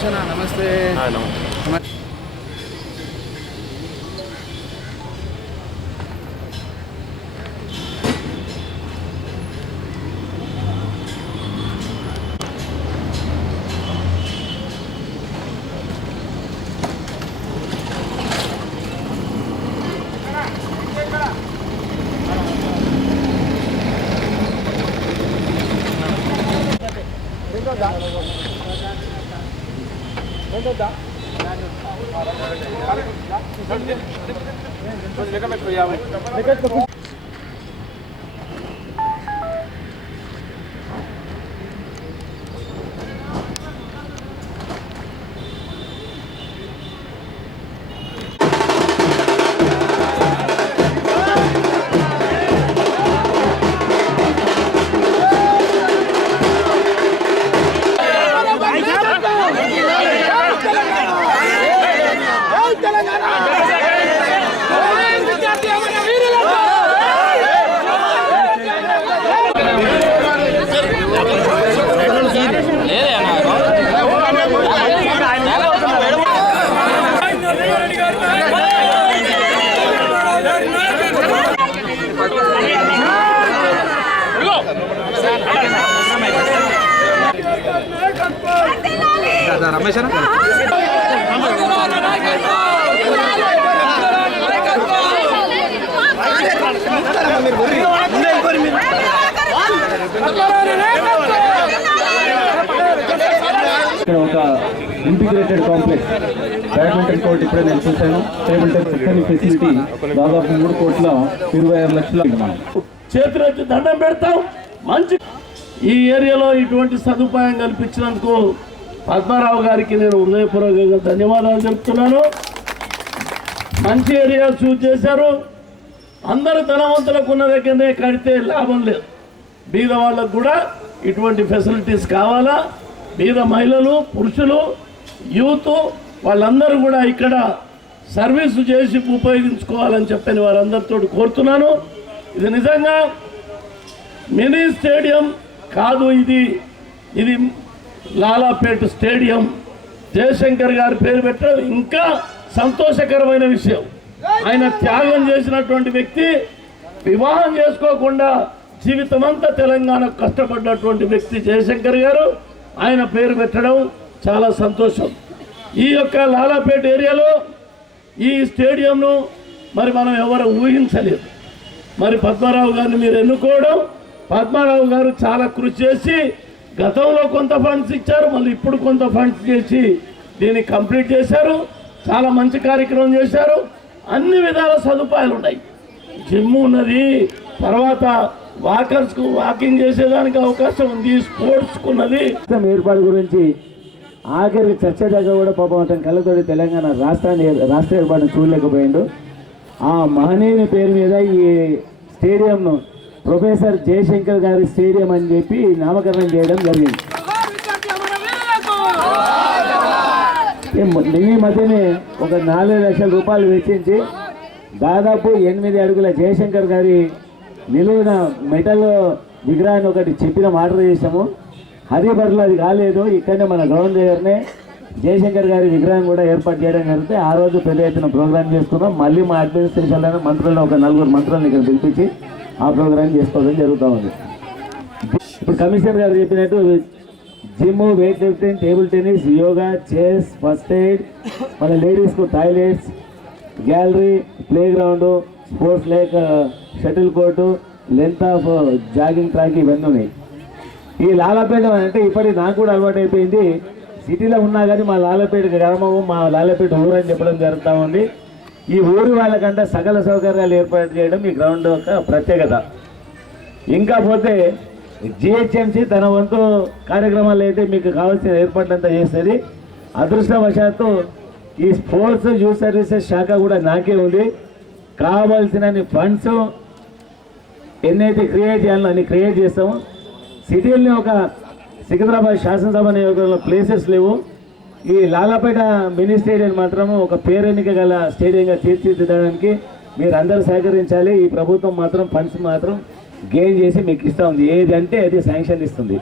రమేష్ అన్న నమస్తే. రమేష్ ఇక్కడ ఒక ఇంటిగ్రేటెడ్ కాంప్లెక్స్ బ్యాడ్మింటన్ కోర్ట్ ఇప్పుడే నేను చూశాను. టేబుల్ టెన్నిస్ ఫెసిలిటీ దాదాపు 3,26,00,000 మనం చేతులెత్తి దండం పెడతాం. మంచి ఈ ఏరియాలో ఇటువంటి సదుపాయం కల్పించినందుకు పద్మారావు గారికి నేను హృదయపూర్వకంగా ధన్యవాదాలు చెప్తున్నాను. మంచి ఏరియా చూస్ చేశారు. అందరు ధనవంతులకు ఉన్న దగ్గరనే కడితే లాభం లేదు. బీద వాళ్ళకు కూడా ఇటువంటి ఫెసిలిటీస్ కావాలా. బీద మహిళలు, పురుషులు, యూత్ వాళ్ళందరూ కూడా ఇక్కడ సర్వీసు చేసి ఉపయోగించుకోవాలని చెప్పని వారందరితో కోరుతున్నాను. ఇది నిజంగా మినీ స్టేడియం కాదు, ఇది లాలాపేట స్టేడియం. జయశంకర్ గారి పేరు పెట్టడం ఇంకా సంతోషకరమైన విషయం. ఆయన త్యాగం చేసినటువంటి వ్యక్తి, వివాహం చేసుకోకుండా జీవితమంతా తెలంగాణకు కష్టపడ్డటువంటి వ్యక్తి జయశంకర్ గారు. ఆయన పేరు పెట్టడం చాలా సంతోషం. ఈ యొక్క లాలాపేట ఏరియాలో ఈ స్టేడియంను మరి మనం ఎవరు ఊహించలేదు. మరి పద్మారావు గారిని మీరు ఎన్నుకోవడం, పద్మారావు గారు చాలా కృషి చేసి గతంలో కొంత ఫండ్స్ ఇచ్చారు, మళ్ళీ ఇప్పుడు కొంత ఫండ్స్ చేసి దీన్ని కంప్లీట్ చేశారు. చాలా మంచి కార్యక్రమం చేశారు. అన్ని విధాల సదుపాయాలు ఉన్నాయి. జిమ్ ఉన్నది, తర్వాత వాకర్స్కు వాకింగ్ చేసేదానికి అవకాశం ఉంది, స్పోర్ట్స్కు ఉన్నది. ఏర్పాటు గురించి ఆఖరికి చర్చ దగ్గర కూడా పాపం అతని కళ్ళతోటి తెలంగాణ రాష్ట్ర ఏర్పాటును చూడలేకపోయిండు. ఆ మహనీయుని పేరు మీద ఈ స్టేడియంను ప్రొఫెసర్ జయశంకర్ గారి స్టేడియం అని చెప్పి నామకరణం చేయడం జరిగింది. ఈ మధ్యనే ఒక 4 లక్షల రూపాయలు వెచ్చించి దాదాపు 8 అడుగుల జయశంకర్ గారి నిలువున మెటల్ విగ్రహాన్ని ఒకటి చెప్పిన ఆర్డర్ చేసాము. హరిబర్లో అది కాలేదు. ఇక్కడనే మన గ్రౌండ్ దగ్గరనే జయశంకర్ గారి విగ్రహం కూడా ఏర్పాటు చేయడం జరిగితే ఆ రోజు పెద్ద ఎత్తున ప్రోగ్రామ్ చేసుకున్నాం. మళ్ళీ మా అడ్మినిస్ట్రేషన్లో మంత్రులను ఒక 4 మంత్రులను ఇక్కడ పిలిపించి ఆ ప్రోగ్రామ్ చేసుకోవడం జరుగుతూ ఉంది. ఇప్పుడు కమిషనర్ గారు చెప్పినట్టు gym, weight lifting, table tennis, yoga, chess, first aid, మన లేడీస్కు toilets, gallery, playground, sports lake, shuttle court, length of jogging track ఇవన్నీ ఉన్నాయి. ఈ లాలాపేట అంటే ఇప్పటికి నాకు కూడా అలవాటు అయిపోయింది. సిటీలో ఉన్నా కానీ మా లాలాపేట గ్రామము, మా లాలాపేట ఊరు అని చెప్పడం జరుగుతూ ఉంది. ఈ ఊరి వాళ్ళకంటే సకల సౌకర్యాలు ఏర్పాటు చేయడం ఈ గ్రౌండ్ యొక్క ప్రత్యేకత. ఇంకా పోతే జిహెచ్ఎంసీ తన వంతు కార్యక్రమాలు అయితే మీకు కావాల్సిన ఏర్పాట్లంతా చేస్తుంది. అదృష్టవశాత్తు ఈ స్పోర్ట్స్ యూత్ సర్వీసెస్ శాఖ కూడా నాకే ఉంది. కావాల్సిన ఫండ్స్ ఎన్నైతే క్రియేట్ చేయాలో అన్ని క్రియేట్ చేస్తాము. సిటీల్ని ఒక సికింద్రాబాద్ శాసనసభ నియోజకవర్గంలో ప్లేసెస్ లేవు. ఈ లాలాపేట మినీ స్టేడియం మాత్రం ఒక పేరెన్నిక గల స్టేడియంగా తీర్చిదిద్దడానికి మీరు అందరూ సహకరించాలి. ఈ ప్రభుత్వం మాత్రం ఫండ్స్ మాత్రం గెయిన్ చేసి మీకు ఇస్తూ ఉంది. ఏది అంటే అది శాంక్షన్ ఇస్తుంది.